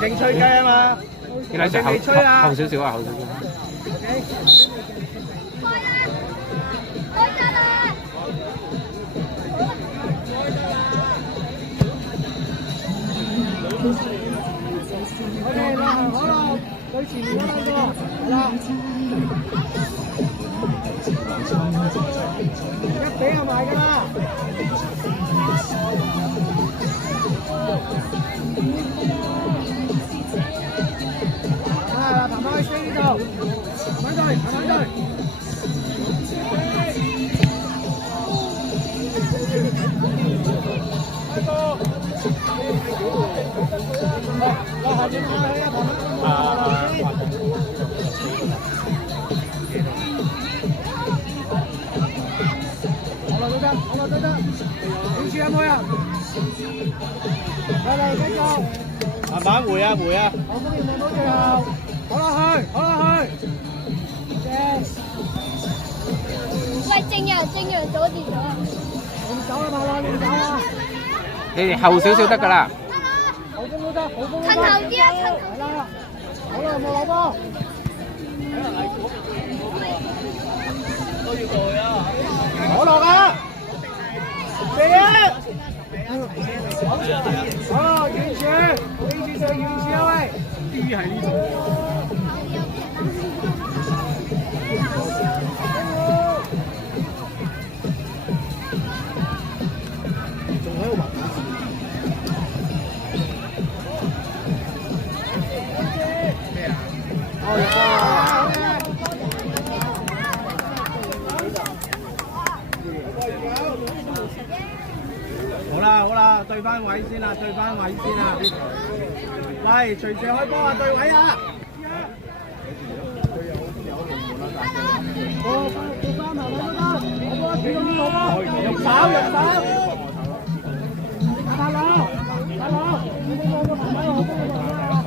梁靜吹雞啊嘛，見到就後少少啊，後少少。OK， 啦，好啦，對前面嗰兩個，係啦。一比就埋㗎啦。係啦，行開先呢度，反對，反對。下轉下去啊，旁邊。好啦都得，好啦都得。點處有冇啊？嚟嚟，繼續。慢慢回啊，回啊。好，風險到最後。好啦去，好啦去。喂，正陽阻住咗。亂走啦，馬浪亂走啦。你哋後少少得㗎啦。好風都得，好風都得。趁後啲啊，趁。係啦，好啦，有冇攞波？都要過去啊！我落啊！嚟啊！哦，遠處，呢處就遠處啊喂！呢係呢度。仲喺度玩。咩啊？哦，好啦好啦，對翻位先啦，對翻位先啦。嚟，隨時開波啊，對位啊！過翻頭都得，好波，幾個呢個波？用手，用手。打佬，打佬，你哋兩個排位好波啊！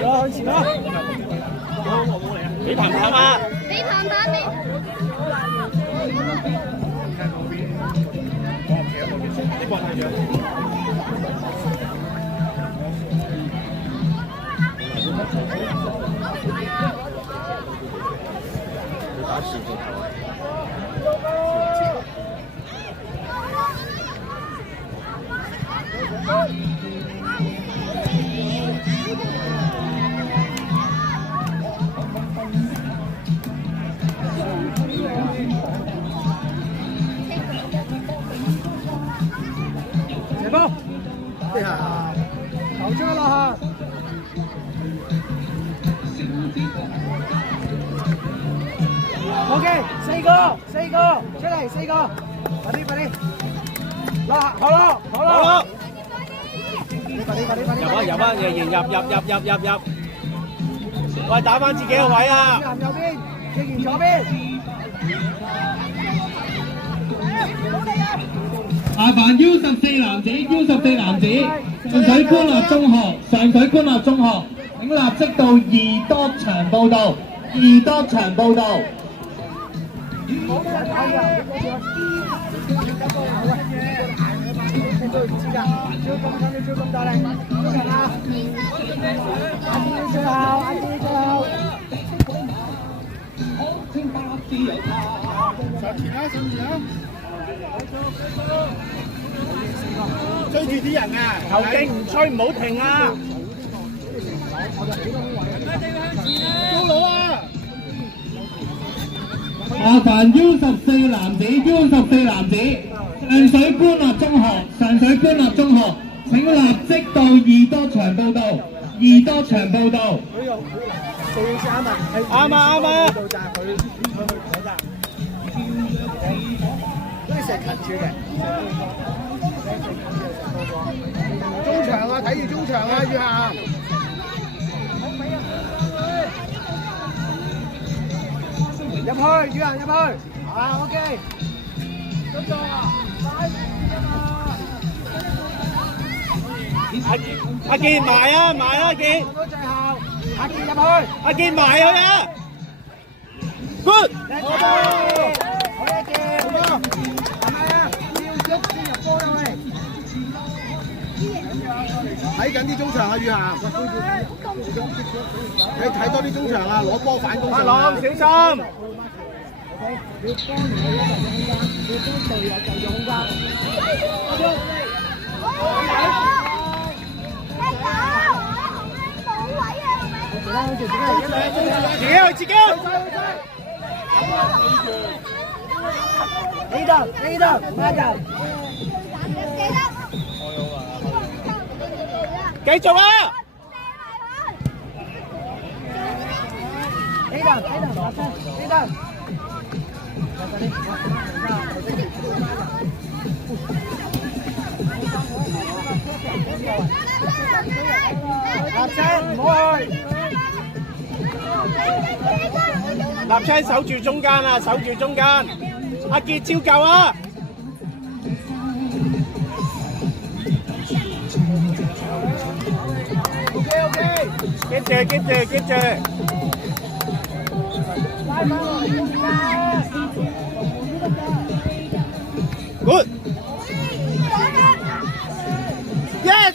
向前啦！俾彭彭啊！俾彭彭你。射波，投出落下。OK， 四個，出嚟4個，快啲，落下，好咯，入啊，仍然入，喂，打翻自己個位啊！右邊，志賢左邊。麻煩 U14 男子，U14 男子，上水官立中學，請立即到2多場報到。追住啲人啊！頭勁唔吹，唔好停啊！高佬啊！麻煩 U14 男子，上水官立中學，請立即到2多場報到。啱啊！都係成近住嘅。中場啊，睇住中場啊，月下。入去，月下入去。啊 ，OK。咁多啊，快啲啊！阿健埋啊，阿健。到最後，阿健入去，阿健埋佢啊 ！Good。好一健，係咪啊？要喐先入波啦喂！睇緊啲中場啊，宇涵。你睇多啲中場啊，攞波反攻。阿朗小心。自己去，自己去。呢度，啱人。繼續啊！立車守住中間啊！守住中間，阿傑照舊啊！OK， keep 住。Good。Yes。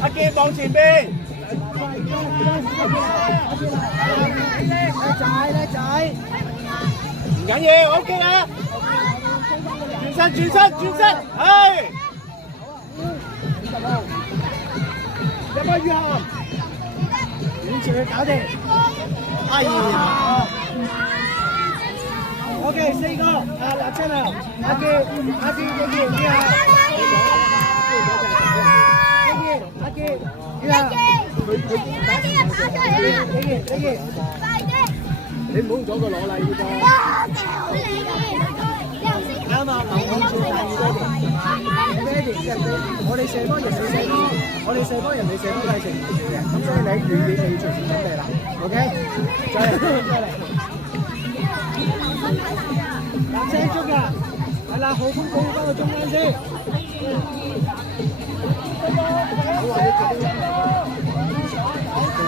阿傑望前邊，叻仔，唔緊要 ，OK 啦，轉身，係，入去宇涵，遠處去搞掂，哎呀 ，OK 4個，立出嚟，阿傑，宇涵。阿傑，你唔好用咗個攞嚟呢個。啱啊，我哋射波人哋射波，我哋射波人哋射波係成件事嘅，咁所以你遠你就要隨時準備啦 ，OK？ 再嚟，藍色足㗎，係啦，好風保護翻個中間先。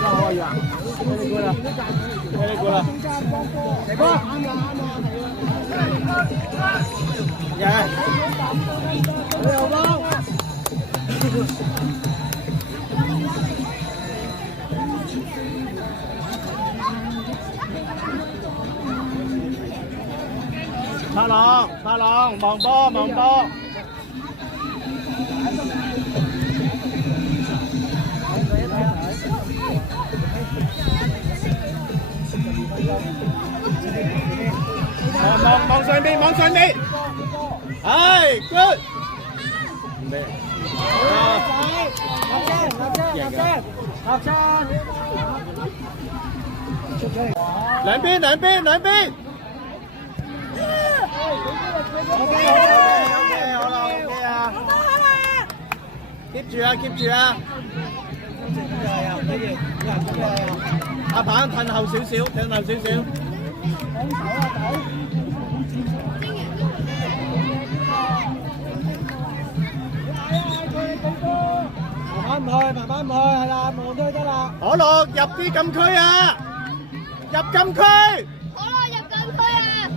可以啊，你過啦，嚟波，耶，你有波，拍浪，望波。望上邊，係 good， 咩？兩邊。OK 好啦 ，keep 住啊！阿鵬褪後少少。慢慢唔去，係啦，望都得啦。可樂入啲禁區啊！入禁區。可樂入禁區啊！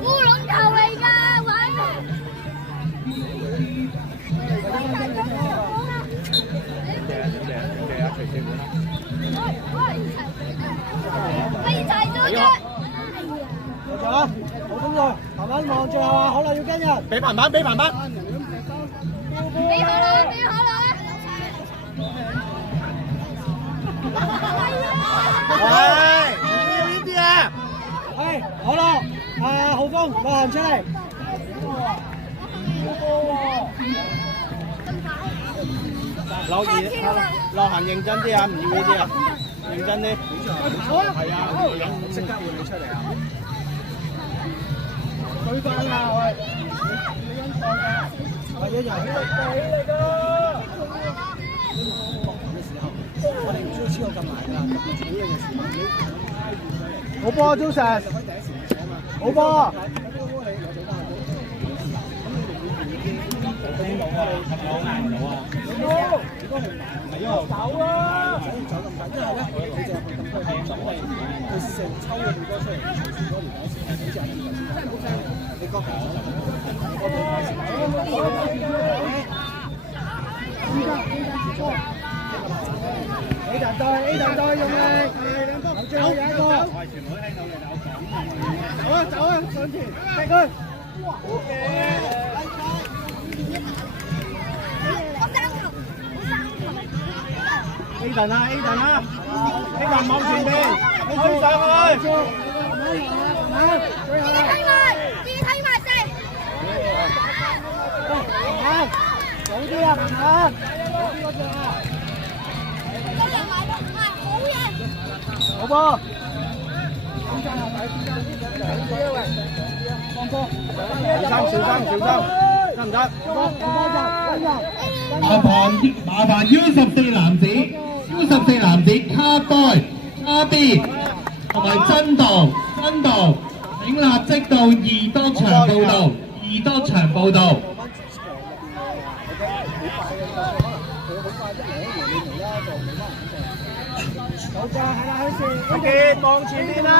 烏龍頭嚟㗎，玩咩？好咁耐，慢慢望最後啊，可能要跟人。俾彭彭。俾可樂。係，呢啲啊。係，可樂，浩峰，落行出嚟。落行認真啲啊，唔要呢啲啊，認真啲。係啊，即刻換你出嚟啊！舉翻啦，喂！係一樣嚟㗎。我哋唔需要超過咁埋㗎，特別自己嘅時候。好波，Joseph！好波！走啊！走咁快，因為咧，佢就係咁快，佢成抽咗咁多出嚟，隨時嗰條底線，好似係真係冇聲。你覺得？A 站再用力，最後有一個。走啊！上前，踢佢。Aiden 啊，Aiden 往前邊，推上去。自己睇埋先。好啲啊，慢慢。好波。放波。小心，得唔得？麻煩 U14 男子 U14 男子卡該卡 B 同埋真道，請立即到2多場報道。好㗎，係啦，阿傑望前面啦。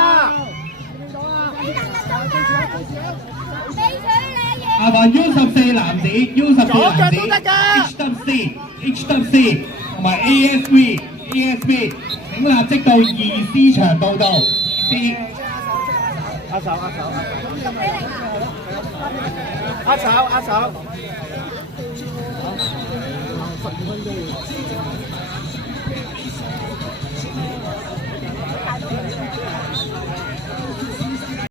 麻煩 U14 男子 HWC 同埋 ASB，請立即到2C 場報道。2C。握手。12分鐘。